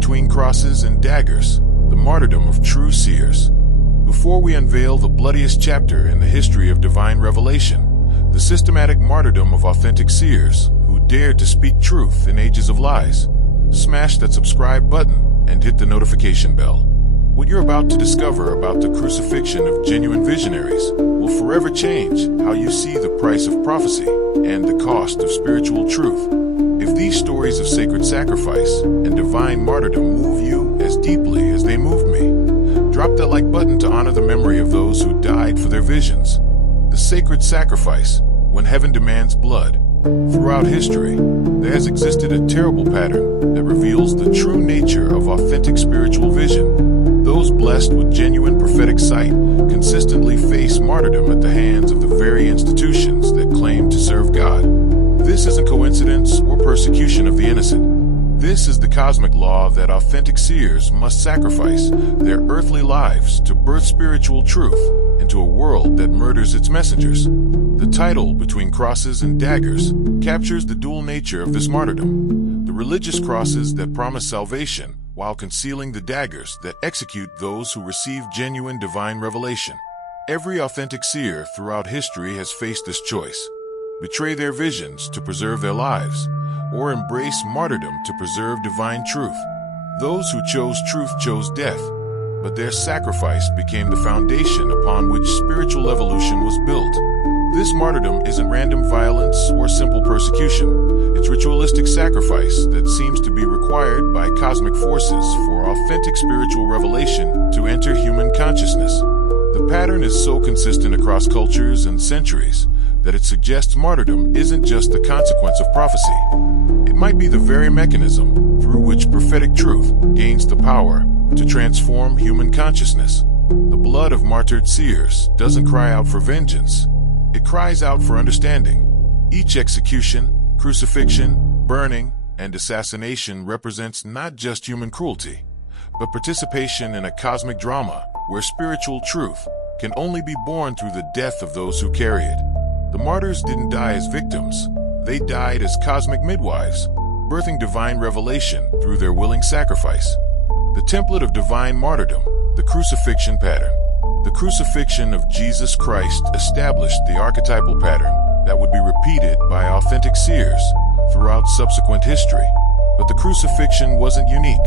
between crosses and daggers, the martyrdom of true seers. Before we unveil the bloodiest chapter in the history of divine revelation, the systematic martyrdom of authentic seers who dared to speak truth in ages of lies, smash that subscribe button and hit the notification bell. What you're about to discover about the crucifixion of genuine visionaries will forever change how you see the price of prophecy and the cost of spiritual truth. If these stories of sacred sacrifice and divine martyrdom move you as deeply as they moved me, drop that like button to honor the memory of those who died for their visions. The sacred sacrifice, when heaven demands blood. Throughout history, there has existed a terrible pattern that reveals the true nature of authentic spiritual vision. Those blessed with genuine prophetic sight consistently face martyrdom at the hands of the very institutions that claim to serve God. This isn't coincidence or persecution of the innocent. This is the cosmic law that authentic seers must sacrifice their earthly lives to birth spiritual truth into a world that murders its messengers. The title, Between Crosses and Daggers, captures the dual nature of this martyrdom. The religious crosses that promise salvation, while concealing the daggers that execute those who receive genuine divine revelation. Every authentic seer throughout history has faced this choice: betray their visions to preserve their lives, or embrace martyrdom to preserve divine truth. Those who chose truth chose death, but their sacrifice became the foundation upon which spiritual evolution was built. This martyrdom isn't random violence or simple persecution. It's ritualistic sacrifice that seems to be required by cosmic forces for authentic spiritual revelation to enter human consciousness. The pattern is so consistent across cultures and centuries that it suggests martyrdom isn't just the consequence of prophecy. It might be the very mechanism through which prophetic truth gains the power to transform human consciousness. The blood of martyred seers doesn't cry out for vengeance. It cries out for understanding. Each execution, crucifixion, burning, and assassination represents not just human cruelty, but participation in a cosmic drama where spiritual truth can only be born through the death of those who carry it. The martyrs didn't die as victims. They died as cosmic midwives, birthing divine revelation through their willing sacrifice. The template of divine martyrdom, the crucifixion pattern. The crucifixion of Jesus Christ established the archetypal pattern that would be repeated by authentic seers throughout subsequent history. But the crucifixion wasn't unique.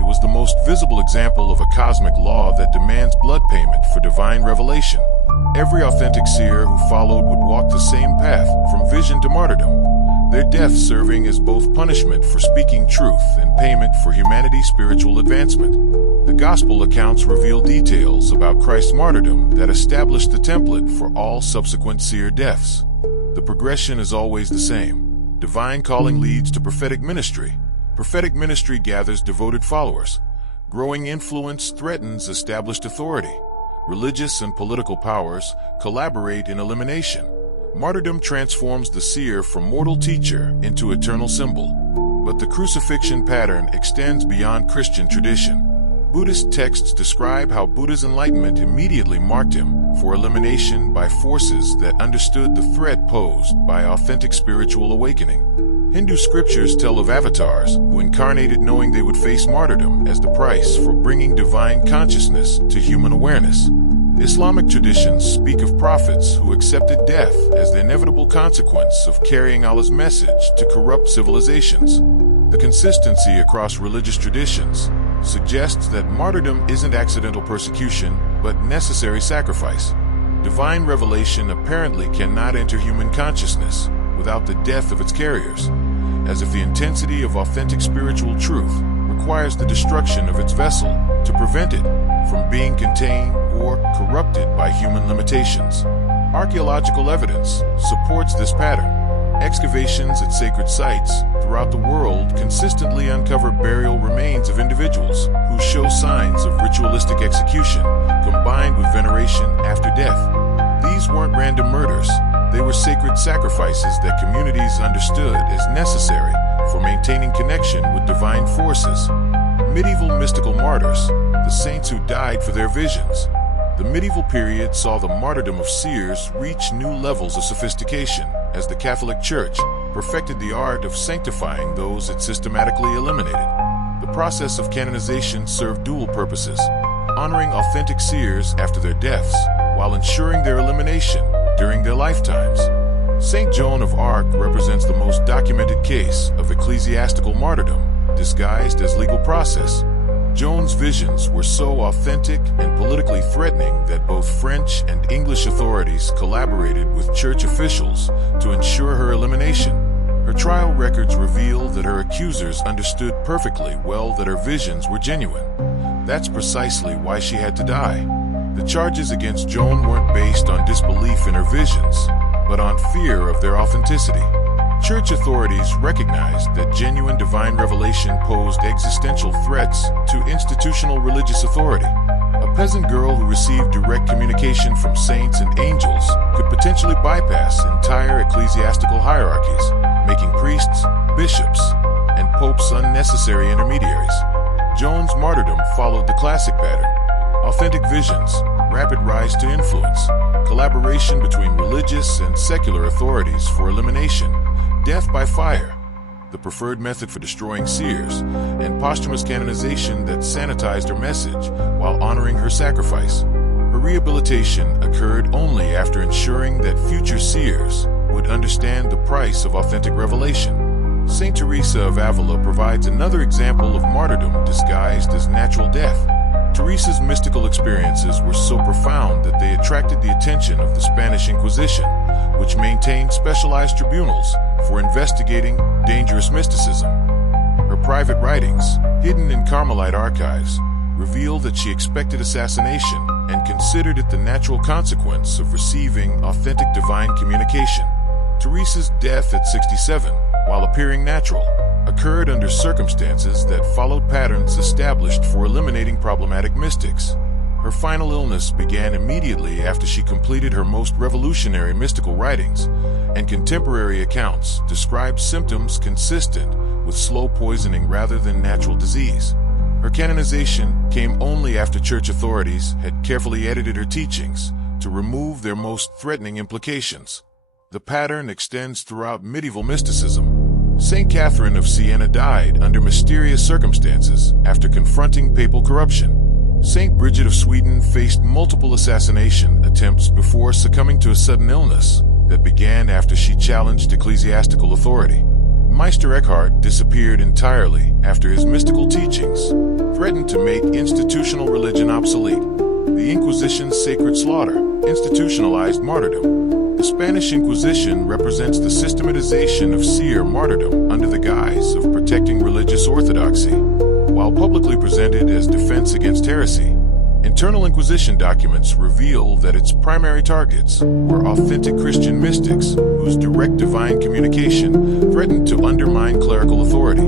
It was the most visible example of a cosmic law that demands blood payment for divine revelation. Every authentic seer who followed would walk the same path from vision to martyrdom, their death serving as both punishment for speaking truth and payment for humanity's spiritual advancement. The Gospel accounts reveal details about Christ's martyrdom that established the template for all subsequent seer deaths. The progression is always the same. Divine calling leads to prophetic ministry. Prophetic ministry gathers devoted followers. Growing influence threatens established authority. Religious and political powers collaborate in elimination. Martyrdom transforms the seer from mortal teacher into eternal symbol. But the crucifixion pattern extends beyond Christian tradition. Buddhist texts describe how Buddha's enlightenment immediately marked him for elimination by forces that understood the threat posed by authentic spiritual awakening. Hindu scriptures tell of avatars who incarnated knowing they would face martyrdom as the price for bringing divine consciousness to human awareness. Islamic traditions speak of prophets who accepted death as the inevitable consequence of carrying Allah's message to corrupt civilizations. The consistency across religious traditions suggests that martyrdom isn't accidental persecution, but necessary sacrifice. Divine revelation apparently cannot enter human consciousness without the death of its carriers, as if the intensity of authentic spiritual truth requires the destruction of its vessel to prevent it from being contained or corrupted by human limitations. Archaeological evidence supports this pattern. Excavations at sacred sites throughout the world consistently uncover burial remains of individuals who show signs of ritualistic execution combined with veneration after death. These weren't random murders. They were sacred sacrifices that communities understood as necessary for maintaining connection with divine forces. Medieval mystical martyrs, the saints who died for their visions. The medieval period saw the martyrdom of seers reach new levels of sophistication as the Catholic Church perfected the art of sanctifying those it systematically eliminated. The process of canonization served dual purposes: honoring authentic seers after their deaths, while ensuring their elimination during their lifetimes. Saint Joan of Arc represents the most documented case of ecclesiastical martyrdom, disguised as legal process. Joan's visions were so authentic and politically threatening that both French and English authorities collaborated with church officials to ensure her elimination. Her trial records reveal that her accusers understood perfectly well that her visions were genuine. That's precisely why she had to die. The charges against Joan weren't based on disbelief in her visions, but on fear of their authenticity. Church authorities recognized that genuine divine revelation posed existential threats to institutional religious authority. A peasant girl who received direct communication from saints and angels could potentially bypass entire ecclesiastical hierarchies, making priests, bishops, and popes unnecessary intermediaries. Joan's martyrdom followed the classic pattern: authentic visions, rapid rise to influence, collaboration between religious and secular authorities for elimination, death by fire, the preferred method for destroying seers, and posthumous canonization that sanitized her message while honoring her sacrifice. Her rehabilitation occurred only after ensuring that future seers would understand the price of authentic revelation. Saint Teresa of Avila provides another example of martyrdom disguised as natural death. Teresa's mystical experiences were so profound that they attracted the attention of the Spanish Inquisition, which maintained specialized tribunals for investigating dangerous mysticism. Her private writings, hidden in Carmelite archives, reveal that she expected assassination and considered it the natural consequence of receiving authentic divine communication. Teresa's death at 67, while appearing natural, occurred under circumstances that followed patterns established for eliminating problematic mystics. Her final illness began immediately after she completed her most revolutionary mystical writings, and contemporary accounts describe symptoms consistent with slow poisoning rather than natural disease. Her canonization came only after church authorities had carefully edited her teachings to remove their most threatening implications. The pattern extends throughout medieval mysticism. Saint Catherine of Siena died under mysterious circumstances after confronting papal corruption. Saint Bridget of Sweden faced multiple assassination attempts before succumbing to a sudden illness that began after she challenged ecclesiastical authority. Meister Eckhart disappeared entirely after his mystical teachings threatened to make institutional religion obsolete. The Inquisition's sacred slaughter institutionalized martyrdom. The Spanish Inquisition represents the systematization of seer martyrdom under the guise of protecting religious orthodoxy. While publicly presented as defense against heresy, internal Inquisition documents reveal that its primary targets were authentic Christian mystics whose direct divine communication threatened to undermine clerical authority.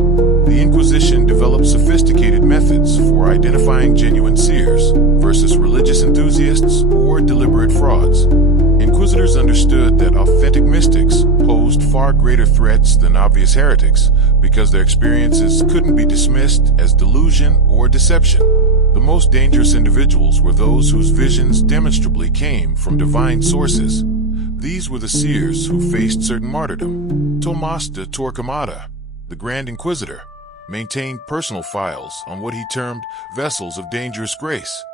The Inquisition developed sophisticated methods for identifying genuine seers versus religious enthusiasts or deliberate frauds. Inquisitors understood that authentic mystics posed far greater threats than obvious heretics because their experiences couldn't be dismissed as delusion or deception. The most dangerous individuals were those whose visions demonstrably came from divine sources. These were the seers who faced certain martyrdom. Tomás de Torquemada, the Grand Inquisitor, maintained personal files on what he termed vessels of dangerous grace,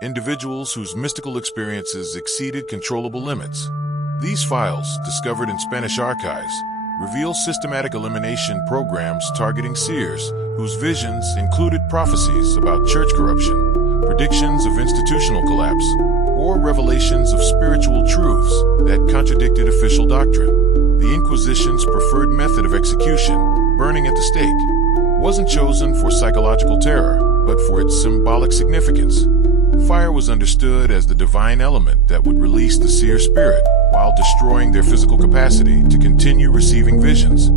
individuals whose mystical experiences exceeded controllable limits. These files, discovered in Spanish archives, reveal systematic elimination programs targeting seers whose visions included prophecies about church corruption, predictions of institutional collapse, or revelations of spiritual truths that contradicted official doctrine. The Inquisition's preferred method of execution, burning at the stake, wasn't chosen for psychological terror, but for its symbolic significance. Fire was understood as the divine element that would release the seer spirit while destroying their physical capacity to continue receiving visions.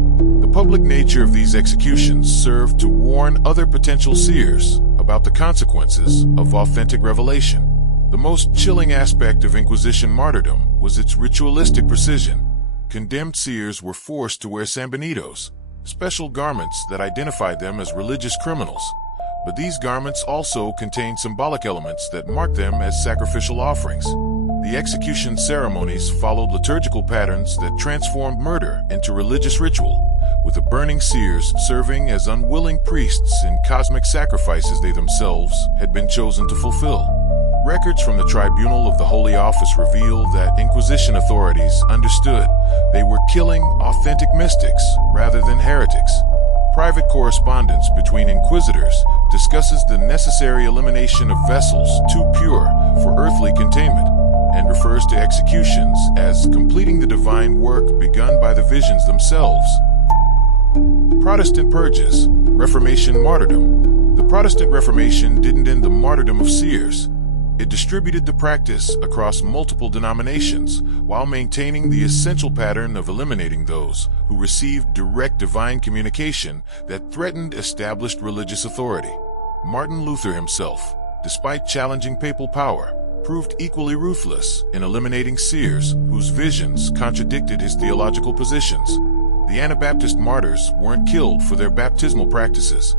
The public nature of these executions served to warn other potential seers about the consequences of authentic revelation. The most chilling aspect of Inquisition martyrdom was its ritualistic precision. Condemned seers were forced to wear sanbenitos, special garments that identified them as religious criminals. But these garments also contained symbolic elements that marked them as sacrificial offerings. The execution ceremonies followed liturgical patterns that transformed murder into religious ritual, with the burning seers serving as unwilling priests in cosmic sacrifices they themselves had been chosen to fulfill. Records from the Tribunal of the Holy Office reveal that Inquisition authorities understood they were killing authentic mystics rather than heretics. Private correspondence between inquisitors discusses the necessary elimination of vessels too pure for earthly containment, and refers to executions as completing the divine work begun by the visions themselves. Protestant purges, Reformation martyrdom. The Protestant Reformation didn't end the martyrdom of seers. It distributed the practice across multiple denominations while maintaining the essential pattern of eliminating those who received direct divine communication that threatened established religious authority. Martin Luther himself, despite challenging papal power, proved equally ruthless in eliminating seers whose visions contradicted his theological positions. The Anabaptist martyrs weren't killed for their baptismal practices.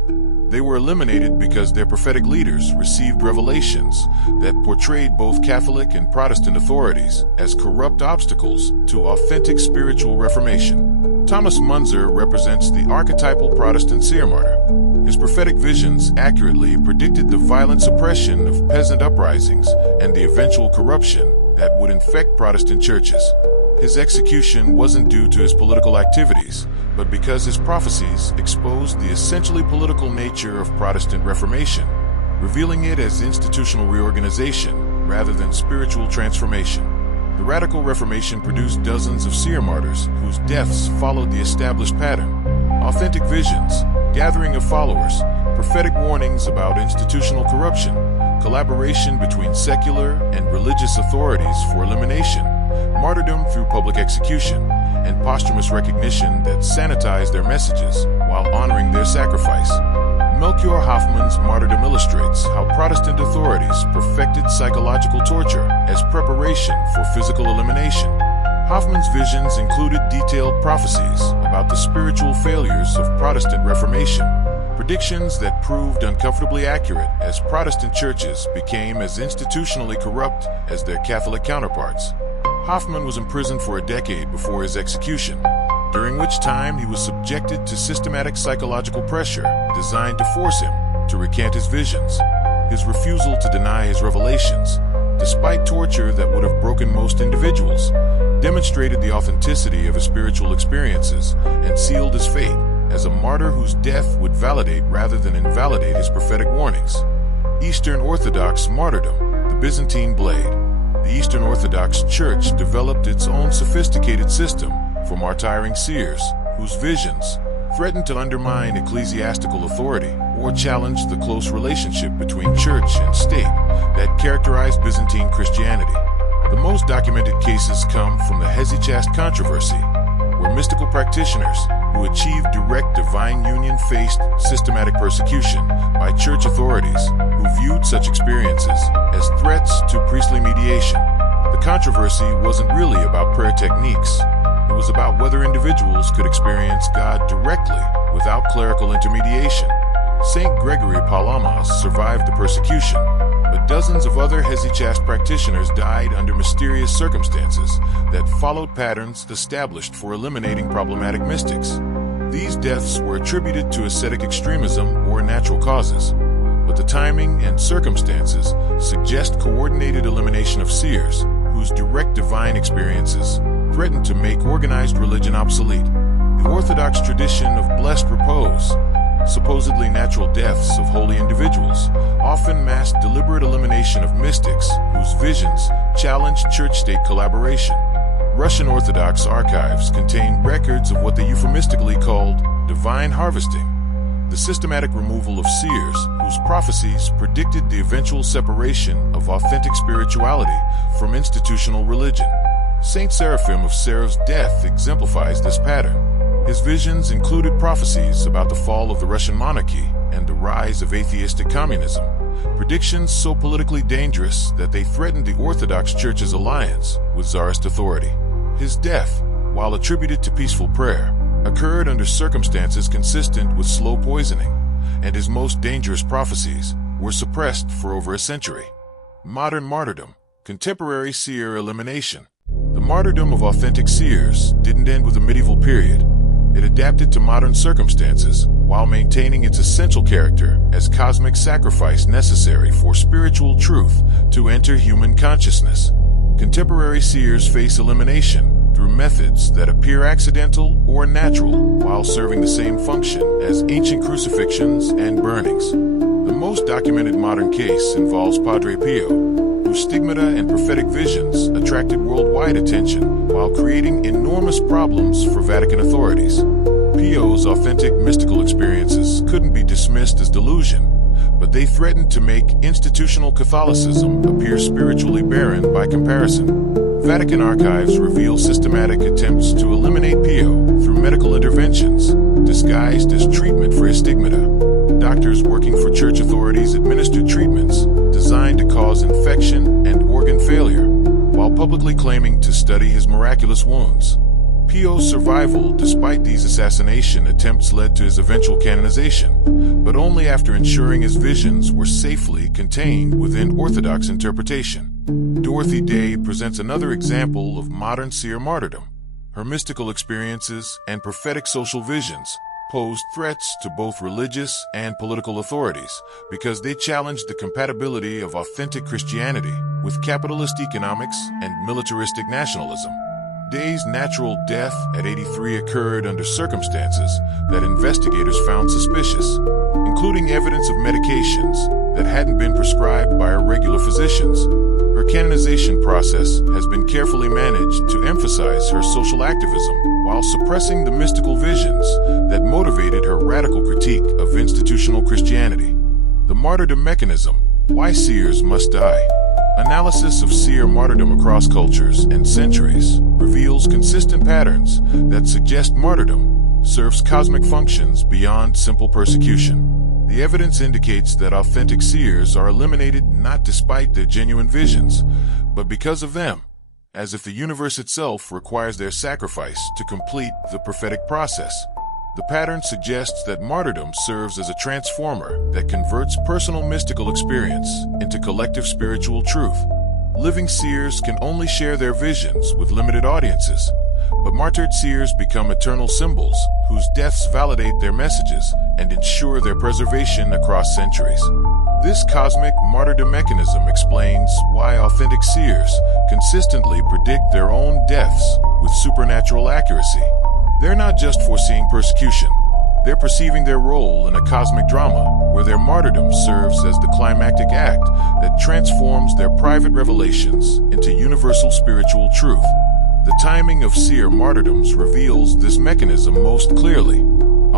They were eliminated because their prophetic leaders received revelations that portrayed both Catholic and Protestant authorities as corrupt obstacles to authentic spiritual reformation. Thomas Munzer represents the archetypal Protestant seer martyr. His prophetic visions accurately predicted the violent suppression of peasant uprisings and the eventual corruption that would infect Protestant churches. His execution wasn't due to his political activities, but because his prophecies exposed the essentially political nature of Protestant Reformation, revealing it as institutional reorganization rather than spiritual transformation. The Radical Reformation produced dozens of seer martyrs whose deaths followed the established pattern. Authentic visions, gathering of followers, prophetic warnings about institutional corruption, collaboration between secular and religious authorities for elimination, martyrdom through public execution, and posthumous recognition that sanitized their messages while honoring their sacrifice. Melchior Hoffman's Martyrdom illustrates how Protestant authorities perfected psychological torture as preparation for physical elimination. Hoffman's visions included detailed prophecies about the spiritual failures of Protestant Reformation, predictions that proved uncomfortably accurate as Protestant churches became as institutionally corrupt as their Catholic counterparts. Hoffman was imprisoned for a decade before his execution, during which time he was subjected to systematic psychological pressure designed to force him to recant his visions. His refusal to deny his revelations, despite torture that would have broken most individuals, demonstrated the authenticity of his spiritual experiences and sealed his fate as a martyr whose death would validate rather than invalidate his prophetic warnings. Eastern Orthodox martyrdom, the Byzantine blade. The Eastern Orthodox Church developed its own sophisticated system for martyring seers whose visions threatened to undermine ecclesiastical authority or challenge the close relationship between church and state that characterized Byzantine Christianity. The most documented cases come from the Hesychast controversy, where mystical practitioners who achieved direct divine union faced systematic persecution by church authorities who viewed such experiences as threats to priestly mediation. The controversy wasn't really about prayer techniques. It was about whether individuals could experience God directly without clerical intermediation. Saint Gregory Palamas survived the persecution, but dozens of other Hesychast practitioners died under mysterious circumstances that followed patterns established for eliminating problematic mystics. These deaths were attributed to ascetic extremism or natural causes, but the timing and circumstances suggest coordinated elimination of seers whose direct divine experiences threatened to make organized religion obsolete. The Orthodox tradition of blessed repose, supposedly natural deaths of holy individuals, often masked deliberate elimination of mystics whose visions challenged church-state collaboration. Russian Orthodox archives contain records of what they euphemistically called divine harvesting, the systematic removal of seers whose prophecies predicted the eventual separation of authentic spirituality from institutional religion. Saint Seraphim of Serev's death exemplifies this pattern. His visions included prophecies about the fall of the Russian monarchy and the rise of atheistic communism, predictions so politically dangerous that they threatened the Orthodox Church's alliance with Tsarist authority. His death, while attributed to peaceful prayer, occurred under circumstances consistent with slow poisoning, and his most dangerous prophecies were suppressed for over a century. Modern martyrdom, contemporary seer elimination. The martyrdom of authentic seers didn't end with the medieval period. It adapted to modern circumstances while maintaining its essential character as cosmic sacrifice necessary for spiritual truth to enter human consciousness. Contemporary seers face elimination through methods that appear accidental or natural while serving the same function as ancient crucifixions and burnings. The most documented modern case involves Padre Pio, whose stigmata and prophetic visions attracted worldwide attention while creating enormous problems for Vatican authorities. Pio's authentic mystical experiences couldn't be dismissed as delusion, but they threatened to make institutional Catholicism appear spiritually barren by comparison. Vatican archives reveal systematic attempts to eliminate Pio through medical interventions, disguised as treatment for his stigmata. Doctors working for church authorities administered treatments designed to cause infection and organ failure, while publicly claiming to study his miraculous wounds. Pio's survival despite these assassination attempts led to his eventual canonization, but only after ensuring his visions were safely contained within Orthodox interpretation. Dorothy Day presents another example of modern seer martyrdom. Her mystical experiences and prophetic social visions posed threats to both religious and political authorities because they challenged the compatibility of authentic Christianity with capitalist economics and militaristic nationalism. Day's natural death at 83 occurred under circumstances that investigators found suspicious, including evidence of medications that hadn't been prescribed by her regular physicians. Her canonization process has been carefully managed to emphasize her social activism while suppressing the mystical visions that motivated her radical critique of institutional Christianity. The martyrdom mechanism: why seers must die. Analysis of seer martyrdom across cultures and centuries reveals consistent patterns that suggest martyrdom serves cosmic functions beyond simple persecution. The evidence indicates that authentic seers are eliminated not despite their genuine visions, but because of them, as if the universe itself requires their sacrifice to complete the prophetic process. The pattern suggests that martyrdom serves as a transformer that converts personal mystical experience into collective spiritual truth. Living seers can only share their visions with limited audiences, but martyred seers become eternal symbols whose deaths validate their messages and ensure their preservation across centuries. This cosmic martyrdom mechanism explains why authentic seers consistently predict their own deaths with supernatural accuracy. They're not just foreseeing persecution. They're perceiving their role in a cosmic drama where their martyrdom serves as the climactic act that transforms their private revelations into universal spiritual truth. The timing of seer martyrdoms reveals this mechanism most clearly.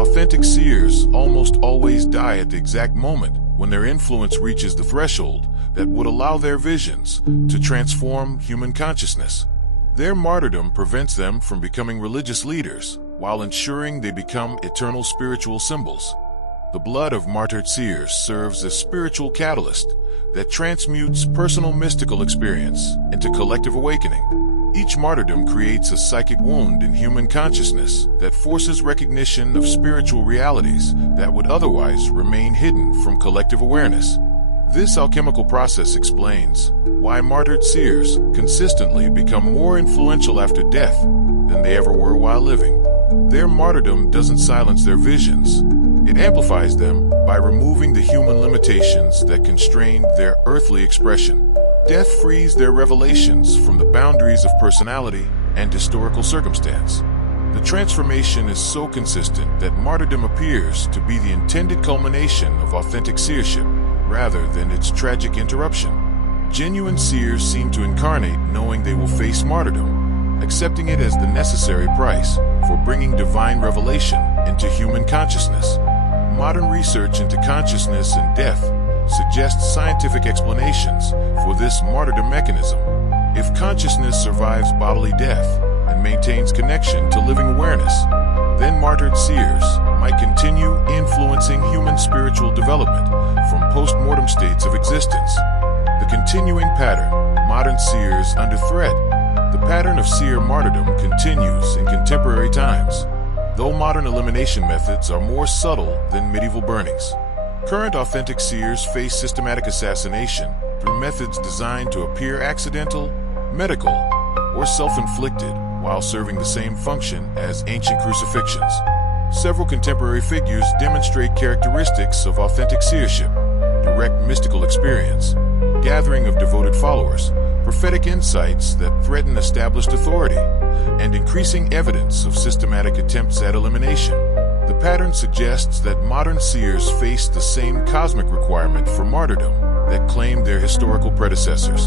Authentic seers almost always die at the exact moment when their influence reaches the threshold that would allow their visions to transform human consciousness. Their martyrdom prevents them from becoming religious leaders while ensuring they become eternal spiritual symbols. The blood of martyred seers serves as spiritual catalyst that transmutes personal mystical experience into collective awakening. Each martyrdom creates a psychic wound in human consciousness that forces recognition of spiritual realities that would otherwise remain hidden from collective awareness. This alchemical process explains why martyred seers consistently become more influential after death than they ever were while living. Their martyrdom doesn't silence their visions. It amplifies them by removing the human limitations that constrain their earthly expression. Death frees their revelations from the boundaries of personality and historical circumstance. The transformation is so consistent that martyrdom appears to be the intended culmination of authentic seership, rather than its tragic interruption. Genuine seers seem to incarnate knowing they will face martyrdom, accepting it as the necessary price for bringing divine revelation into human consciousness. Modern research into consciousness and death suggests scientific explanations for this martyrdom mechanism. If consciousness survives bodily death and maintains connection to living awareness, then martyred seers might continue influencing human spiritual development from post-mortem states of existence. The continuing pattern, modern seers under threat. The pattern of seer martyrdom continues in contemporary times, though modern elimination methods are more subtle than medieval burnings. Current authentic seers face systematic assassination through methods designed to appear accidental, medical, or self-inflicted while serving the same function as ancient crucifixions. Several contemporary figures demonstrate characteristics of authentic seership: direct mystical experience, gathering of devoted followers, prophetic insights that threaten established authority, and increasing evidence of systematic attempts at elimination. The pattern suggests that modern seers face the same cosmic requirement for martyrdom that claimed their historical predecessors.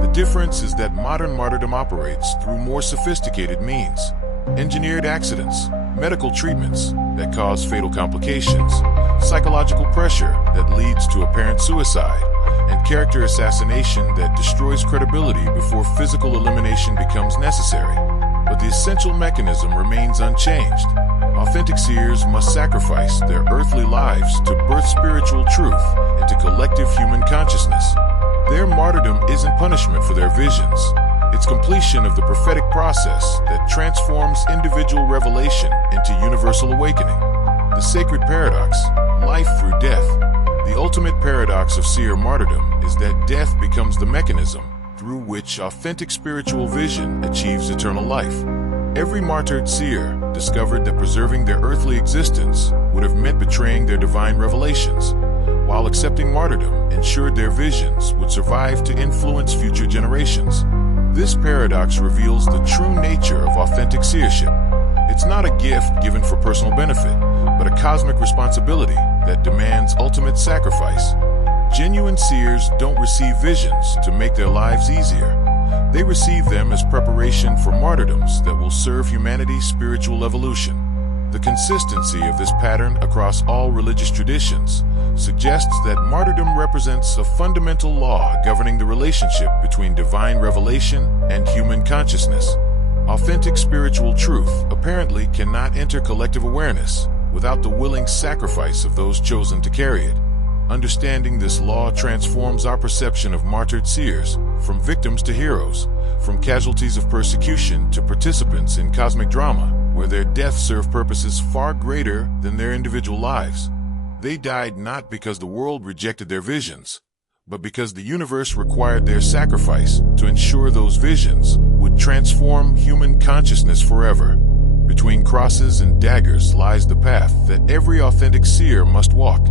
The difference is that modern martyrdom operates through more sophisticated means: engineered accidents, medical treatments that cause fatal complications, psychological pressure that leads to apparent suicide, and character assassination that destroys credibility before physical elimination becomes necessary. But the essential mechanism remains unchanged. Authentic seers must sacrifice their earthly lives to birth spiritual truth into collective human consciousness. Their martyrdom isn't punishment for their visions. It's completion of the prophetic process that transforms individual revelation into universal awakening. The sacred paradox: life through death. The ultimate paradox of seer martyrdom is that death becomes the mechanism through which authentic spiritual vision achieves eternal life. Every martyred seer discovered that preserving their earthly existence would have meant betraying their divine revelations, while accepting martyrdom ensured their visions would survive to influence future generations. This paradox reveals the true nature of authentic seership. It's not a gift given for personal benefit, but a cosmic responsibility that demands ultimate sacrifice. Genuine seers don't receive visions to make their lives easier. They receive them as preparation for martyrdoms that will serve humanity's spiritual evolution. The consistency of this pattern across all religious traditions suggests that martyrdom represents a fundamental law governing the relationship between divine revelation and human consciousness. Authentic spiritual truth apparently cannot enter collective awareness without the willing sacrifice of those chosen to carry it. Understanding this law transforms our perception of martyred seers from victims to heroes, from casualties of persecution to participants in cosmic drama, where their deaths serve purposes far greater than their individual lives. They died not because the world rejected their visions, but because the universe required their sacrifice to ensure those visions would transform human consciousness forever. Between crosses and daggers lies the path that every authentic seer must walk,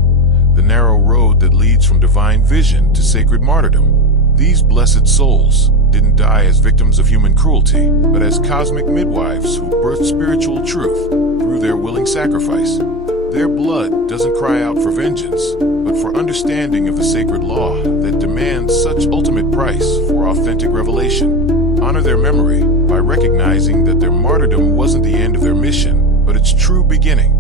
the narrow road that leads from divine vision to sacred martyrdom. These blessed souls didn't die as victims of human cruelty, but as cosmic midwives who birthed spiritual truth through their willing sacrifice. Their blood doesn't cry out for vengeance, but for understanding of the sacred law that demands such ultimate price for authentic revelation. Honor their memory by recognizing that their martyrdom wasn't the end of their mission, but its true beginning.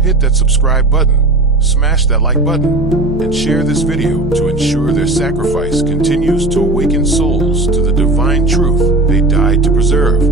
Hit that subscribe button, smash that like button, and share this video to ensure their sacrifice continues to awaken souls to the divine truth they died to preserve.